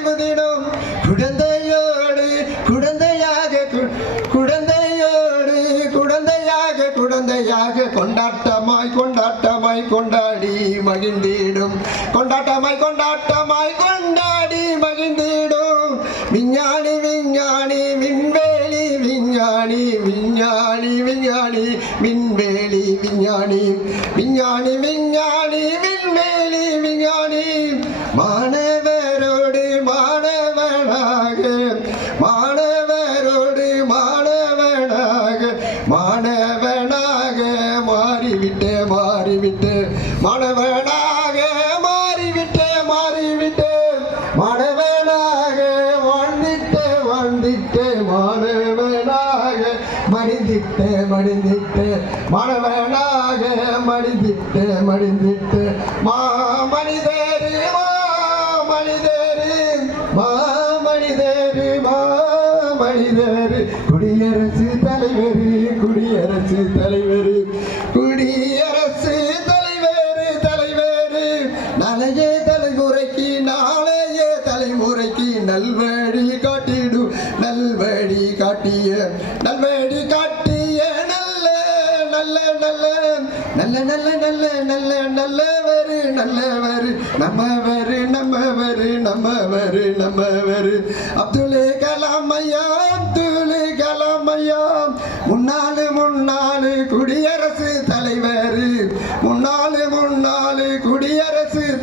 நினைவு தினம் குழந்தையோடு குழந்தையாக கு- குழந்தையோடு குழந்தையாக குழந்தையாக கொண்டாட்டமாய் கொண்டாட்டமாய் கொண்டாடி மகிழ்ந்திடும் கொண்டாட்டமாய் கொண்டாட்டமாய் கொண்டாடி மகிழ்ந்திடும் விஞ்ஞானி விஞ்ஞானி விண்வெளி விஞ்ஞானி விஞ்ஞானி விஞ்ஞானி விண்வெளி விஞ்ஞானி விஞ்ஞானி விஞ்ஞானி விண்வெளி விஞ்ஞானி மாணவரோடு மாறிவிட்டே மாறிவிட்டு. மாணவனாக மாறிவிட்டே மாறிவிட்டே. மாணவனாக வாழ்ந்திட்டு வாழ்ந்திட்டு. மாணவனாக மடிந்திட்டே மடிந்திட்டே. மாணவனாக மடிந்திட்டே மடிந்திட்டு. மா மனிதேரி மா மனிதேரி மா மனிதேரி மா மனிதரு. குடியரசு தலைவர் குடியரசு தலைவர். காட்டிடு நல்வழி காட்டிய நல்வழி காட்டிய நல்ல நல்ல நல்ல நல்ல நல்ல நல்ல நல்ல நல்லவர் நல்லவர் நம்மவர் நம்மவர் நம்மவர் நம்மவர். அப்துலே கலாம் ஐயா அப்துலே கலாம் ஐயா முன்னாலு முன்னாலு குடியரசு தலைவர் முன்னாலு முன்னாலு குடியரசு